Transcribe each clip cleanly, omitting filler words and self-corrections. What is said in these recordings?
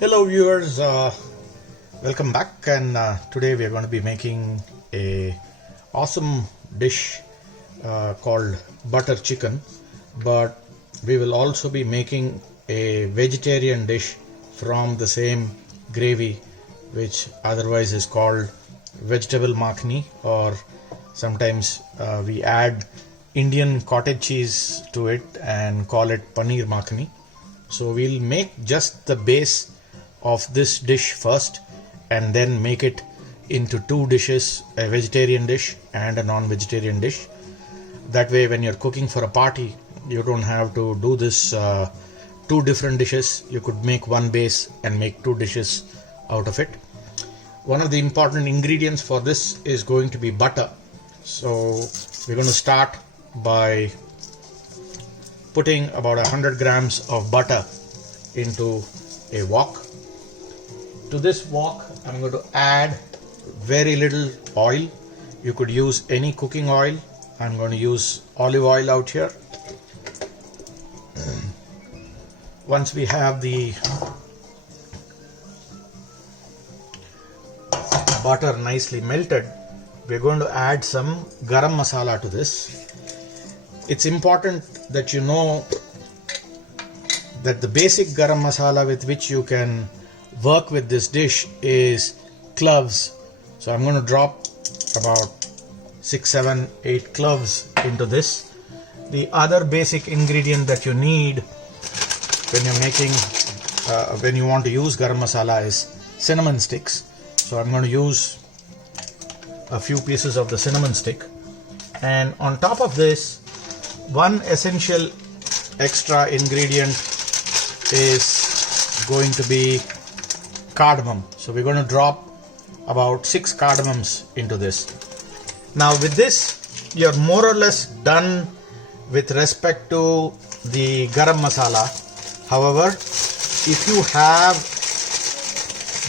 Hello viewers, welcome back, and today we are going to be making a awesome dish called butter chicken, but we will also be making a vegetarian dish from the same gravy, which otherwise is called vegetable makhni, or sometimes we add Indian cottage cheese to it and call it paneer makhni. So we'll make just the base of this dish first and then make it into two dishes, a vegetarian dish and a non-vegetarian dish. That way when you're cooking for a party, you don't have to do this two different dishes. You could make one base and make two dishes out of it. One of the important ingredients for this is going to be butter. So we're going to start by putting about 100 grams of butter into a wok. To this wok, I'm going to add very little oil. You could use any cooking oil. I'm going to use olive oil out here. Once we have the butter nicely melted, we're going to add some garam masala to this. It's important that you know that the basic garam masala with which you can work with this dish is cloves. So I'm going to drop about 6, 7, 8 cloves into this. The other basic ingredient that you need when you're making, when you want to use garam masala is cinnamon sticks. So I'm going to use a few pieces of the cinnamon stick. And on top of this, one essential extra ingredient is going to be cardamom. So we're going to drop about 6 cardamoms into this. Now with this, you're more or less done with respect to the garam masala. However, if you have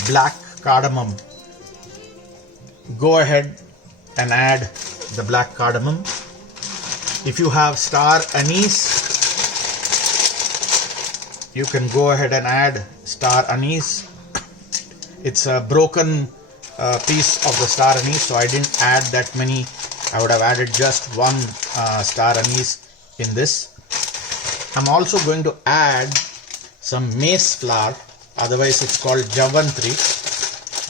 black cardamom, go ahead and add the black cardamom. If you have star anise, you can go ahead and add star anise. It's a broken piece of the star anise, so I didn't add that many. I would have added just one star anise in this. I'm also going to add some maize flour, otherwise it's called javantri.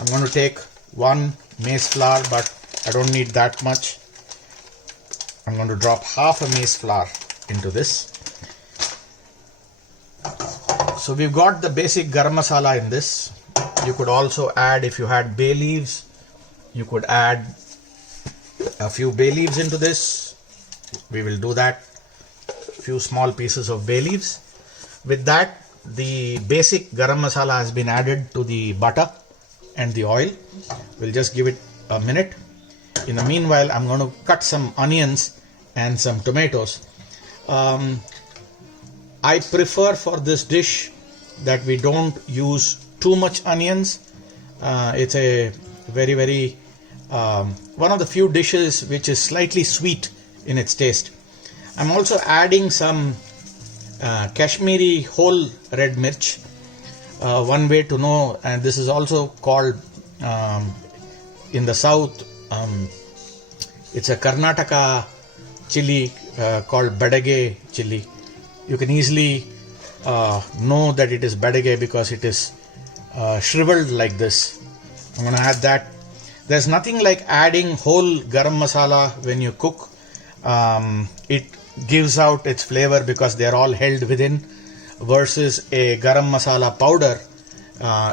I'm going to take one maize flour, but I don't need that much. I'm going to drop half a maize flour into this. So we've got the basic garam masala in this. You could also add, if you had bay leaves, you could add a few bay leaves into this. We will do that. A few small pieces of bay leaves. With that, the basic garam masala has been added to the butter and the oil. We'll just give it a minute. In the meanwhile, I'm going to cut some onions and some tomatoes. I prefer for this dish that we don't use too much onions. It's a very one of the few dishes which is slightly sweet in its taste. I'm also adding some Kashmiri whole red mirch. One way to know, and this is also called in the south, it's a Karnataka chili called badage chili. You can easily know that it is badage because it is shriveled like this. I'm going to add that. There's nothing like adding whole garam masala when you cook. It gives out its flavor because they're all held within, versus a garam masala powder.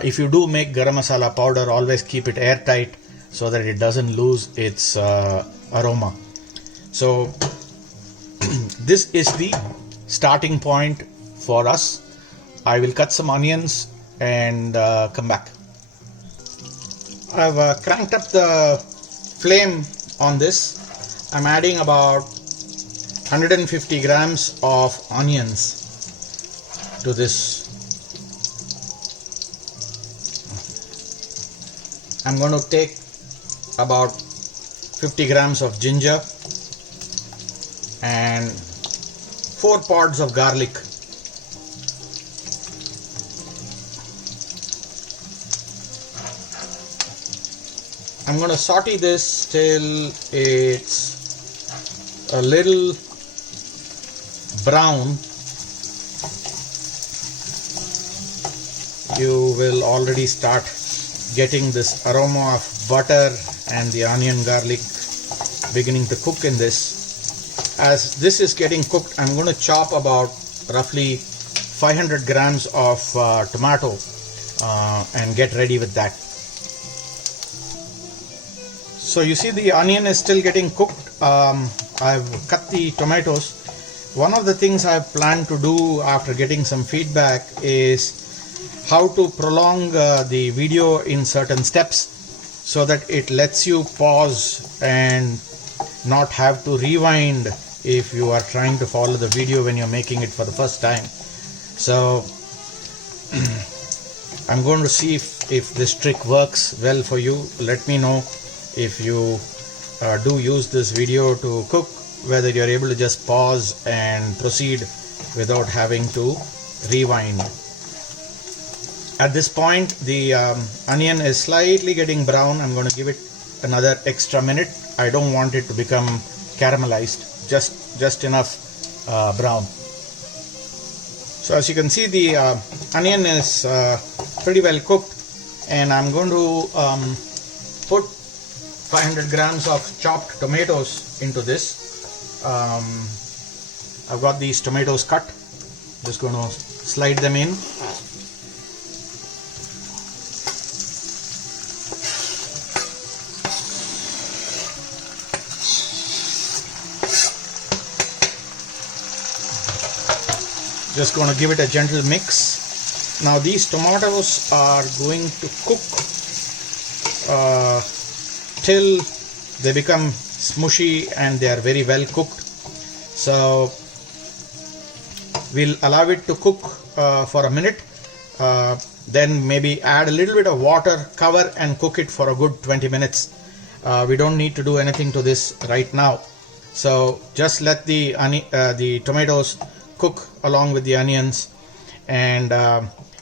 If you do make garam masala powder, always keep it airtight so that it doesn't lose its aroma. So this is the starting point for us. I will cut some onions and come back. I've cranked up the flame on this. I'm adding about 150 grams of onions to this. I'm going to take about 50 grams of ginger and 4 pods of garlic. I'm going to saute this till it's a little brown. You will already start getting this aroma of butter and the onion garlic beginning to cook in this. As this is getting cooked, I'm going to chop about roughly 500 grams of tomato and get ready with that. So you see the onion is still getting cooked. I've cut the tomatoes. One of the things I've planned to do after getting some feedback is how to prolong the video in certain steps so that it lets you pause and not have to rewind if you are trying to follow the video when you're making it for the first time. So I'm going to see if this trick works well for you. Let me know if you do use this video to cook, whether you're able to just pause and proceed without having to rewind. At this point, the onion is slightly getting brown. I'm going to give it another extra minute. I don't want it to become caramelized, just enough brown. So as you can see, the onion is pretty well cooked, and I'm going to put 500 grams of chopped tomatoes into this. I've got these tomatoes cut. Just going to slide them in. Just going to give it a gentle mix. Now these tomatoes are going to cook till they become smushy and they are very well cooked. So we'll allow it to cook for a minute, then maybe add a little bit of water, cover and cook it for a good 20 minutes. We don't need to do anything to this right now. So just let the tomatoes cook along with the onions, and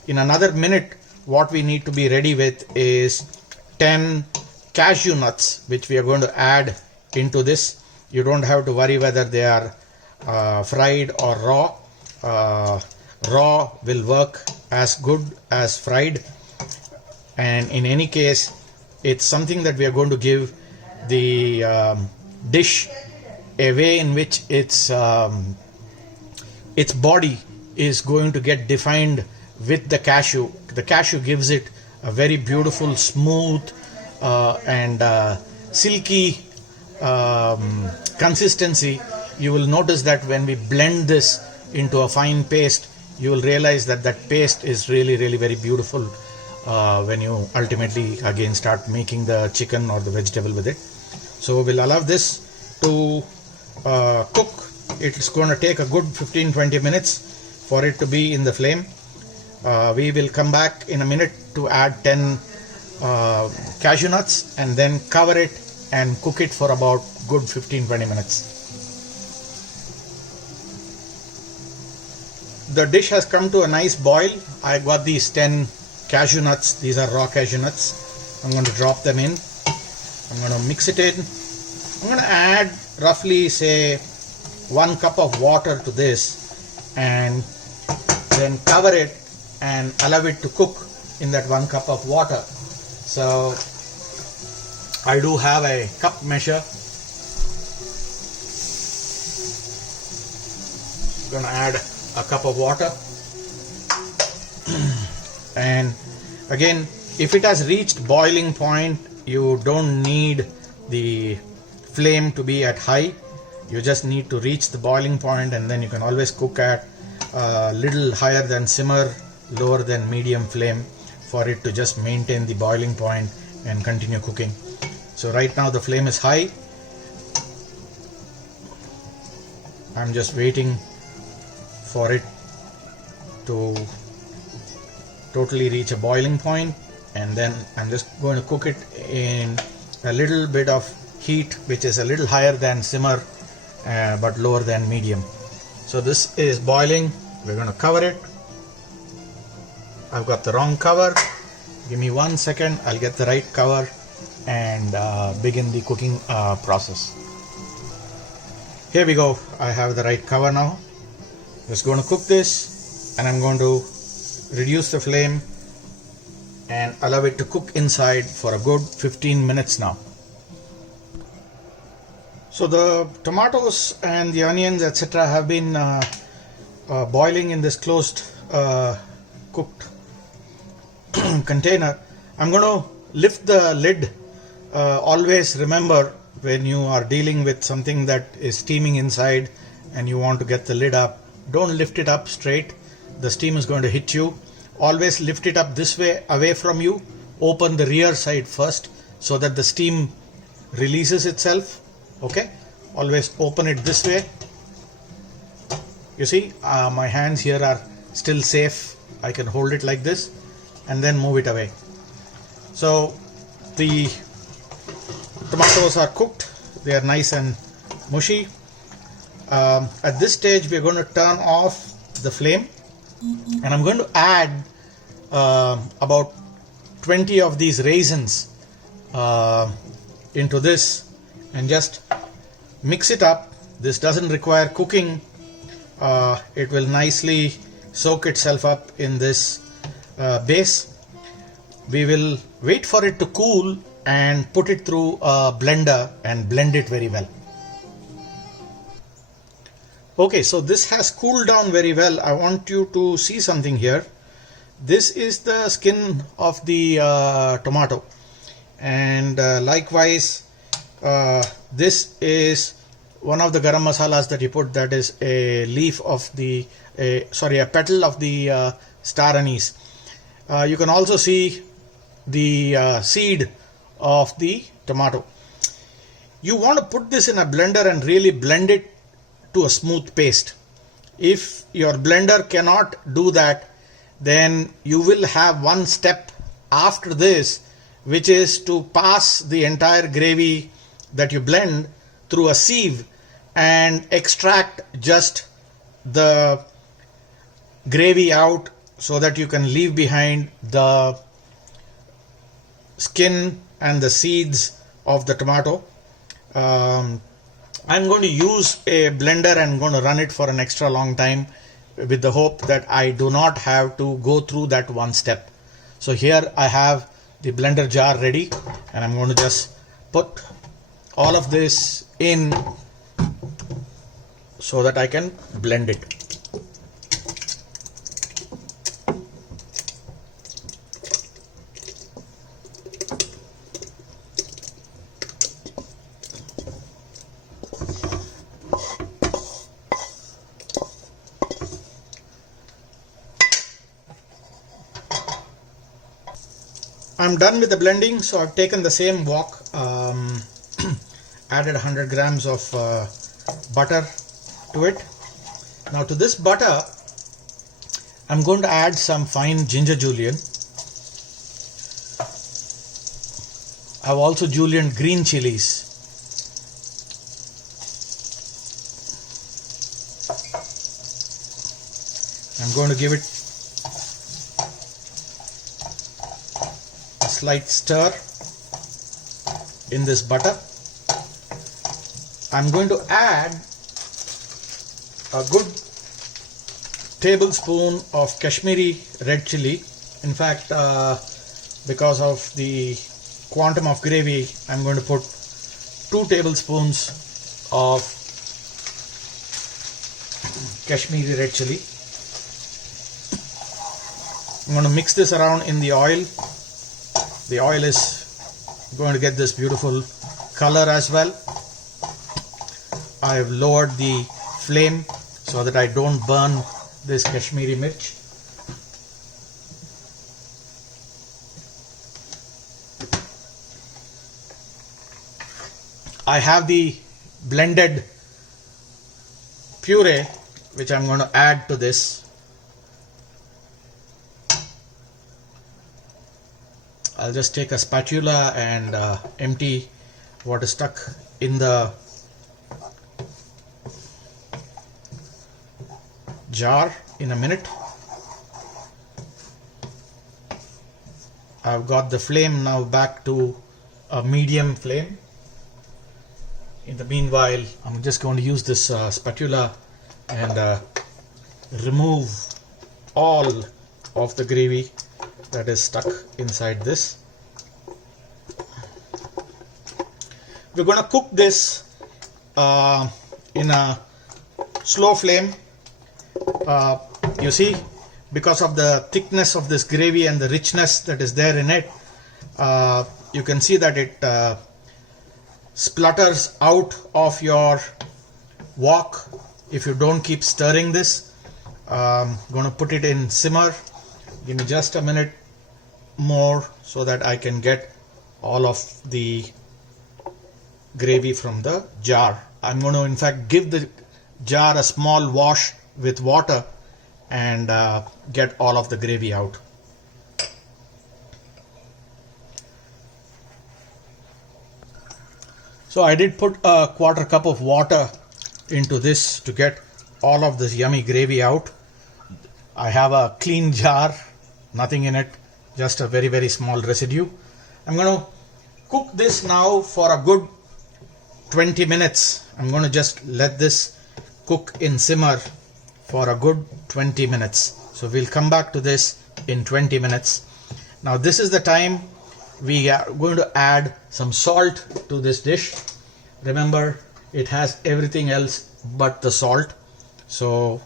in another minute what we need to be ready with is 10 cashew nuts, which we are going to add into this. You don't have to worry whether they are fried or raw. Raw will work as good as fried, and in any case it's something that we are going to give the dish a way in which its body is going to get defined with the cashew. The cashew gives it a very beautiful, smooth and silky consistency. You will notice that when we blend this into a fine paste, you will realize that that paste is really very beautiful when you ultimately again start making the chicken or the vegetable with it. So we'll allow this to cook. It's going to take a good 15-20 minutes for it to be in the flame. We will come back in a minute to add 10 cashew nuts and then cover it and cook it for about good 15-20 minutes. The dish has come to a nice boil. I got these 10 cashew nuts. These are raw cashew nuts. I'm going to drop them in. I'm going to mix it in. I'm going to add roughly, say, 1 cup of water to this and then cover it and allow it to cook in that 1 cup of water. So I do have a cup measure. I'm going to add a cup of water, and again, if it has reached boiling point, you don't need the flame to be at high. You just need to reach the boiling point, and then you can always cook at a little higher than simmer, lower than medium flame for it to just maintain the boiling point and continue cooking. So right now the flame is high. I'm just waiting for it to totally reach a boiling point, and then I'm just going to cook it in a little bit of heat, which is a little higher than simmer but lower than medium. So this is boiling. We're going to cover it. I've got the wrong cover. Give me 1 second, I'll get the right cover. and begin the cooking process. Here we go. I have the right cover now. Just going to cook this, and I'm going to reduce the flame and allow it to cook inside for a good 15 minutes now. So the tomatoes and the onions, etc., have been boiling in this closed cooked container. I'm going to lift the lid. Always remember, when you are dealing with something that is steaming inside and you want to get the lid up, don't lift it up straight. The steam is going to hit you. Always lift it up this way, away from you. Open the rear side first so that the steam releases itself. Okay, always open it this way. You see, my hands here are still safe. I can hold it like this and then move it away. So the tomatoes are cooked. They are nice and mushy. At this stage, we are going to turn off the flame, and I'm going to add about 20 of these raisins into this and just mix it up. This doesn't require cooking. It will nicely soak itself up in this base. We will wait for it to cool and put it through a blender and blend it very well. Okay, so this has cooled down very well. I want you to see something here. This is the skin of the tomato, and likewise this is one of the garam masalas that you put. That is a leaf of the a petal of the star anise. You can also see the seed of the tomato. You want to put this in a blender and really blend it to a smooth paste. If your blender cannot do that, then you will have one step after this, which is to pass the entire gravy that you blend through a sieve and extract just the gravy out so that you can leave behind the skin and the seeds of the tomato. I'm going to use a blender and going to run it for an extra long time with the hope that I do not have to go through that one step. So here I have the blender jar ready, and I'm going to just put all of this in so that I can blend it. I'm done with the blending, so I've taken the same wok, added 100 grams of butter to it. Now to this butter, I'm going to add some fine ginger julienne. I've also julienned green chilies. I'm going to give it slight stir in this butter. I'm going to add a good tablespoon of Kashmiri red chili. In fact, because of the quantum of gravy, I'm going to put 2 tablespoons of Kashmiri red chili. I'm going to mix this around in the oil. The oil is going to get this beautiful color as well. I have lowered the flame so that I don't burn this Kashmiri mirch. I have the blended puree which I'm going to add to this. I'll just take a spatula and empty what is stuck in the jar in a minute. I've got the flame now back to a medium flame. In the meanwhile, I'm just going to use this spatula and remove all of the gravy that is stuck inside this. We're going to cook this in a slow flame. You see, because of the thickness of this gravy and the richness that is there in it, you can see that it splutters out of your wok if you don't keep stirring this. I'm going to put it in simmer. Give me just a minute more so that I can get all of the gravy from the jar. I'm going to in fact give the jar a small wash with water and get all of the gravy out. So I did put a quarter cup of water into this to get all of this yummy gravy out. I have a clean jar, nothing in it, just a very, very small residue. I'm going to cook this now for a good 20 minutes. I'm going to just let this cook in simmer for a good 20 minutes. So we'll come back to this in 20 minutes. Now this is the time we are going to add some salt to this dish. Remember, it has everything else but the salt. So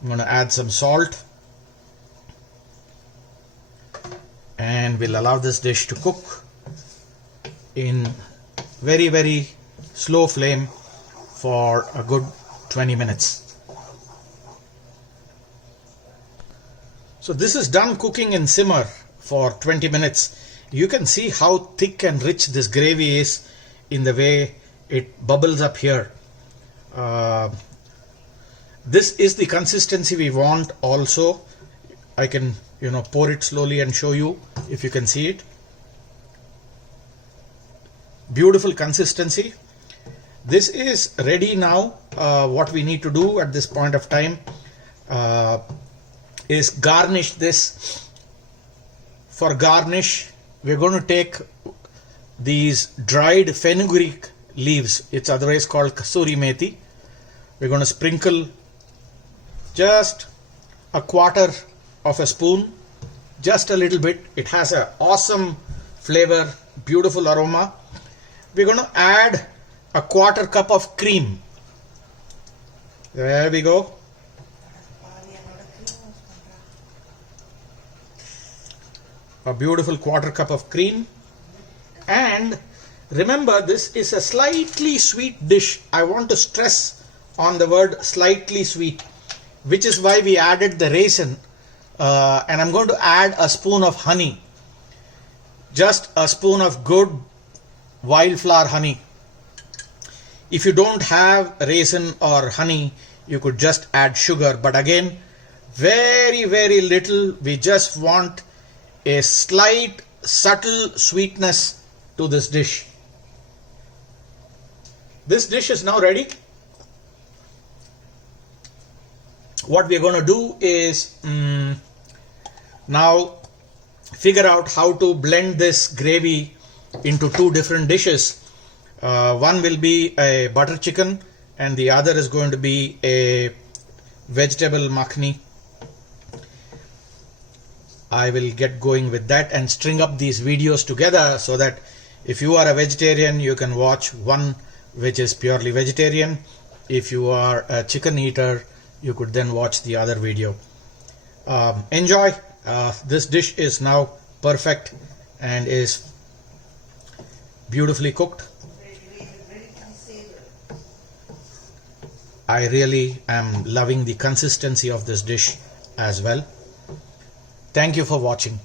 I'm going to add some salt and we'll allow this dish to cook in very, very slow flame for a good 20 minutes. So this is done cooking in simmer for 20 minutes. You can see how thick and rich this gravy is in the way it bubbles up here. This is the consistency we want also. I can pour it slowly and show you if you can see it. Beautiful consistency. This is ready now. What we need to do at this point of time is garnish this. For garnish, we're going to take these dried fenugreek leaves. It's otherwise called kasuri methi. We're going to sprinkle just a quarter of a spoon, just a little bit. It has an awesome flavor, beautiful aroma. We're going to add a quarter cup of cream. There we go. A beautiful quarter cup of cream. And remember, this is a slightly sweet dish. I want to stress on the word slightly sweet, which is why we added the raisin. And I'm going to add a spoon of honey. Just a spoon of good wildflower honey. If you don't have raisin or honey, you could just add sugar. But again, very, very little. We just want a slight, subtle sweetness to this dish. This dish is now ready. What we are going to do is now figure out how to blend this gravy into two different dishes. One will be a butter chicken and the other is going to be a vegetable makhni. I will get going with that and string up these videos together so that if you are a vegetarian, you can watch one which is purely vegetarian. If you are a chicken eater, you could then watch the other video. Enjoy. This dish is now perfect and is beautifully cooked. I really am loving the consistency of this dish as well. Thank you for watching.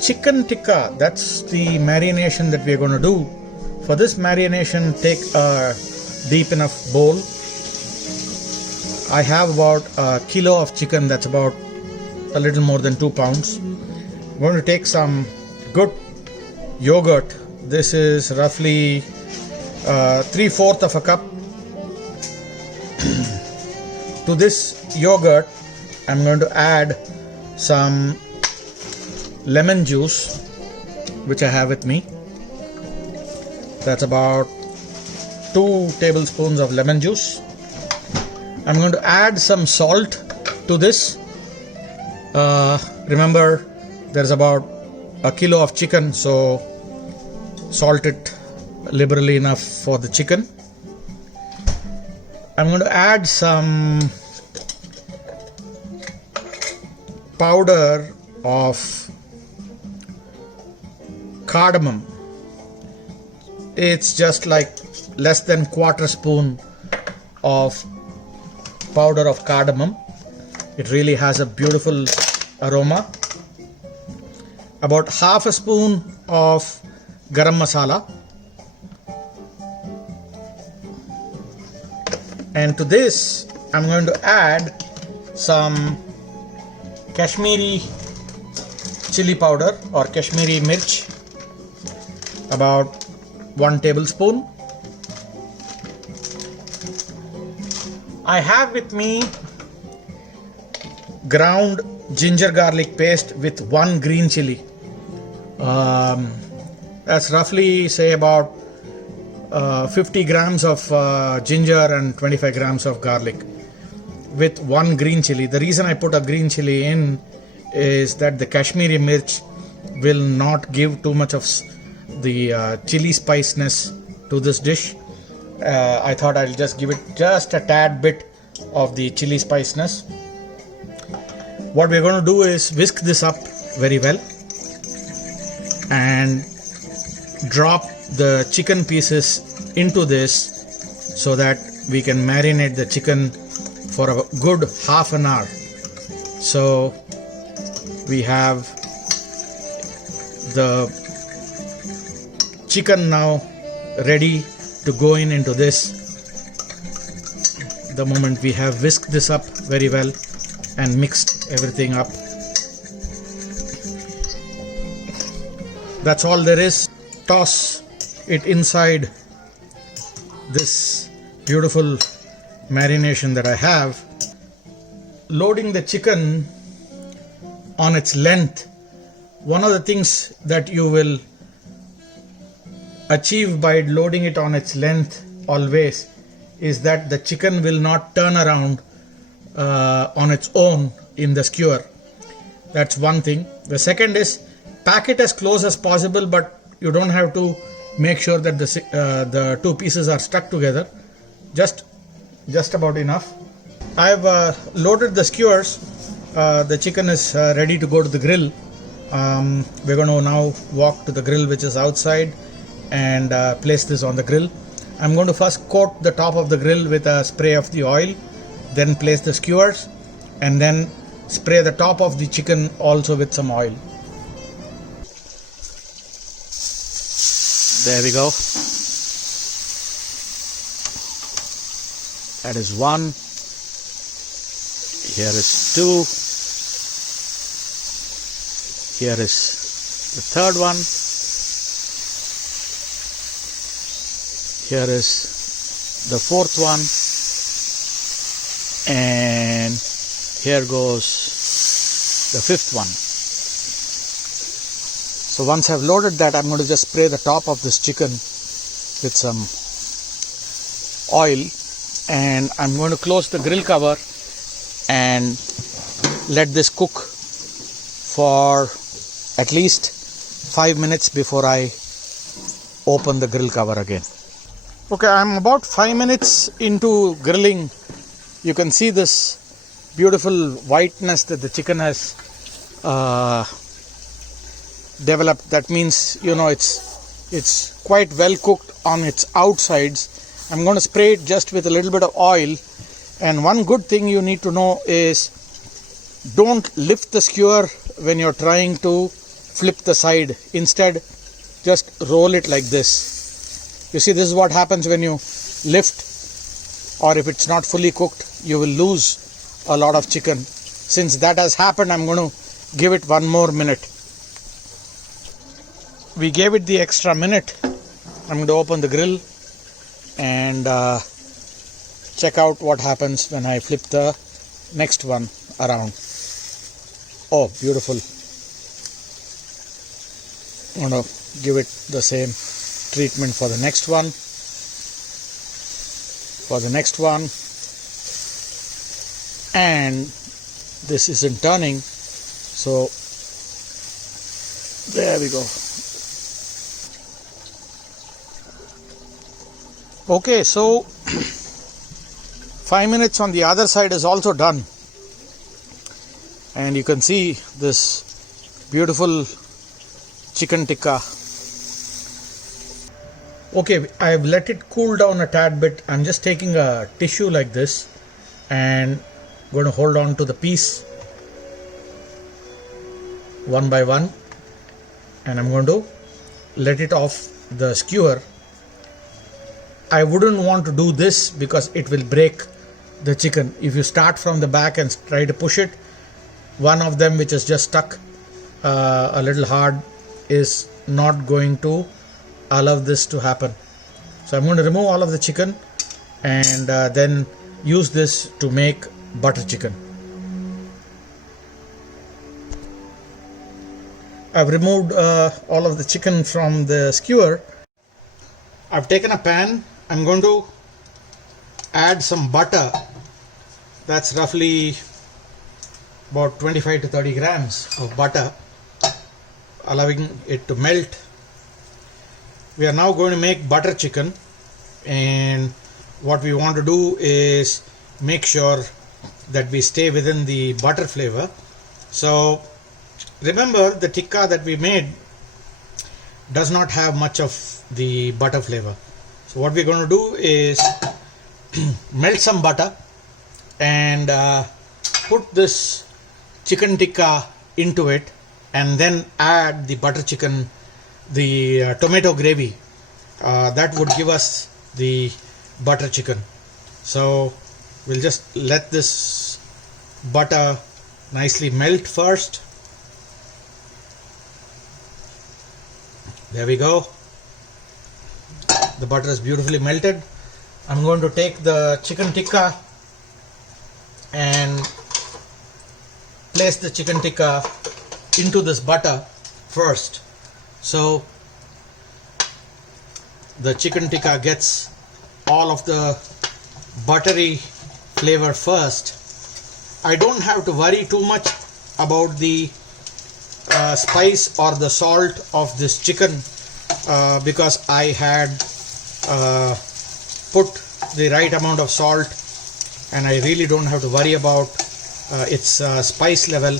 Chicken tikka, that's the marination that we're going to do. For this marination, take a deep enough bowl. I have about a kilo of chicken, that's about a little more than 2 pounds. I'm going to take some good yogurt. This is roughly 3/4 of a cup. To this yogurt, I'm going to add some lemon juice, which I have with me. That's about 2 tablespoons of lemon juice. I'm going to add some salt to this. Remember, there's about a kilo of chicken, so salt it liberally enough for the chicken. I'm going to add some powder of cardamom. It's just like less than quarter spoon of powder of cardamom. It really has a beautiful aroma. About half a spoon of garam masala. And to this, I'm going to add some Kashmiri chili powder or Kashmiri mirch, about 1 tablespoon. I have with me ground ginger garlic paste with 1 green chili. That's roughly, say, about 50 grams of ginger and 25 grams of garlic with 1 green chili. The reason I put a green chili in is that the Kashmiri mirch will not give too much of the chili spiciness to this dish. I thought I'll just give it just a tad bit of the chili spiciness. What we're going to do is whisk this up very well and drop the chicken pieces into this so that we can marinate the chicken for a good half an hour. So we have the chicken now ready to go into this. The moment we have whisked this up very well and mixed everything up. That's all there is. Toss it inside this beautiful marination that I have. Loading the chicken on its length. One of the things that you will achieve by loading it on its length always is that the chicken will not turn around on its own in the skewer. That's one thing. The second is pack it as close as possible, but you don't have to make sure that the 2 pieces are stuck together. Just about enough. I've loaded the skewers. The chicken is ready to go to the grill. We're going to now walk to the grill, which is outside, and place this on the grill. I'm going to first coat the top of the grill with a spray of the oil, then place the skewers, and then spray the top of the chicken also with some oil. There we go. That is 1. Here is 2. Here is the third one. Here is the 4th one. And here goes the 5th one. So once I've loaded that, I'm going to just spray the top of this chicken with some oil, and I'm going to close the grill cover and let this cook for at least 5 minutes before I open the grill cover again. Okay, I'm about 5 minutes into grilling. You can see this beautiful whiteness that the chicken has developed. That means, you know, it's quite well cooked on its outsides. I'm going to spray it just with a little bit of oil. And one good thing you need to know is don't lift the skewer when you're trying to flip the side. Instead, just roll it like this. You see, this is what happens when you lift, or if it's not fully cooked, you will lose a lot of chicken. Since that has happened, I'm going to give it 1 more minute. We gave it the extra minute. I'm going to open the grill and check out what happens when I flip the next one around. Oh, beautiful. I'm going to give it the same treatment for the next one. And this isn't turning, so there we go. Okay, so 5 minutes on the other side is also done, and you can see this beautiful chicken tikka. Okay, I've let it cool down a tad bit. I'm just taking a tissue like this and going to hold on to the piece one by one, and I'm going to let it off the skewer. I wouldn't want to do this because it will break the chicken. If you start from the back and try to push it, one of them which is just stuck a little hard is not going to allow this to happen. So I'm going to remove all of the chicken and then use this to make butter chicken. I've removed all of the chicken from the skewer. I've taken a pan. I'm going to add some butter. That's roughly about 25 to 30 grams of butter, allowing it to melt. We are now going to make butter chicken, and what we want to do is make sure that we stay within the butter flavor. So remember, the tikka that we made does not have much of the butter flavor. So what we're going to do is melt some butter and put this chicken tikka into it, and then add the butter chicken, the tomato gravy. That would give us the butter chicken. So we'll just let this butter nicely melt first. There we go. The butter is beautifully melted. I'm going to take the chicken tikka and place the chicken tikka into this butter first. So the chicken tikka gets all of the buttery flavor first. I don't have to worry too much about the spice or the salt of this chicken because I had put the right amount of salt, and I really don't have to worry about its spice level,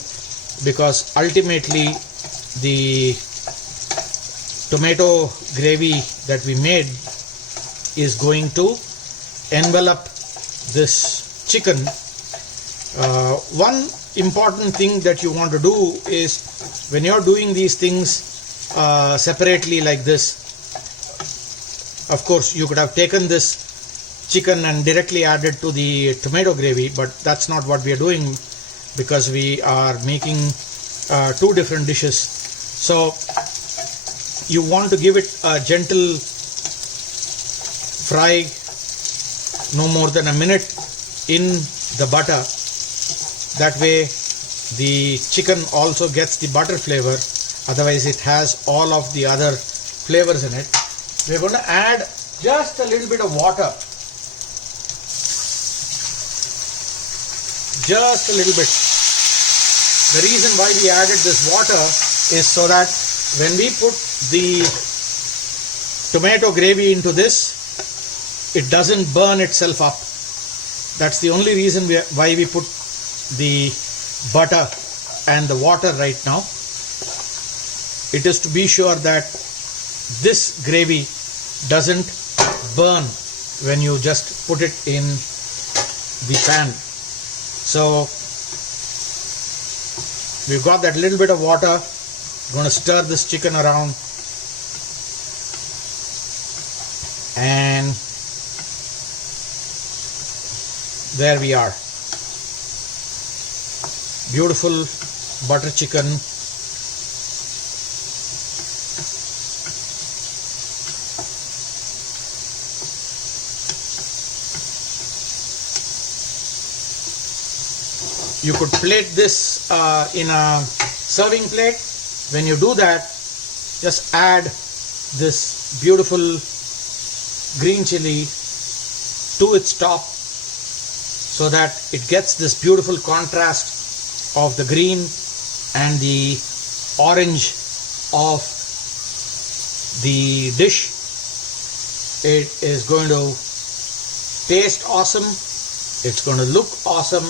because ultimately the tomato gravy that we made is going to envelop this chicken. One important thing that you want to do is, when you're doing these things separately like this, of course you could have taken this chicken and directly added to the tomato gravy, but that's not what we are doing, because we are making two different dishes. So you want to give it a gentle fry, no more than a minute in the butter. That way the chicken also gets the butter flavor, otherwise it has all of the other flavors in it. We're going to add just a little bit of water, just a little bit. The reason why we added this water is so that when we put the tomato gravy into this, it doesn't burn itself up. That's the only reason why we put the butter and the water right now. It is to be sure that this gravy doesn't burn when you just put it in the pan. So we've got that little bit of water. I'm going to stir this chicken around, and there we are. Beautiful butter chicken. You could plate this in a serving plate. When you do that, just add this beautiful green chili to its top so that it gets this beautiful contrast of the green and the orange of the dish. It is going to taste awesome. It's going to look awesome.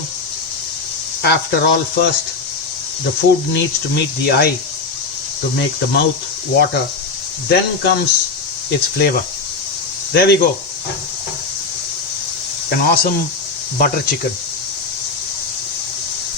After all, first the food needs to meet the eye to make the mouth water. Then comes its flavor. There we go. An awesome butter chicken.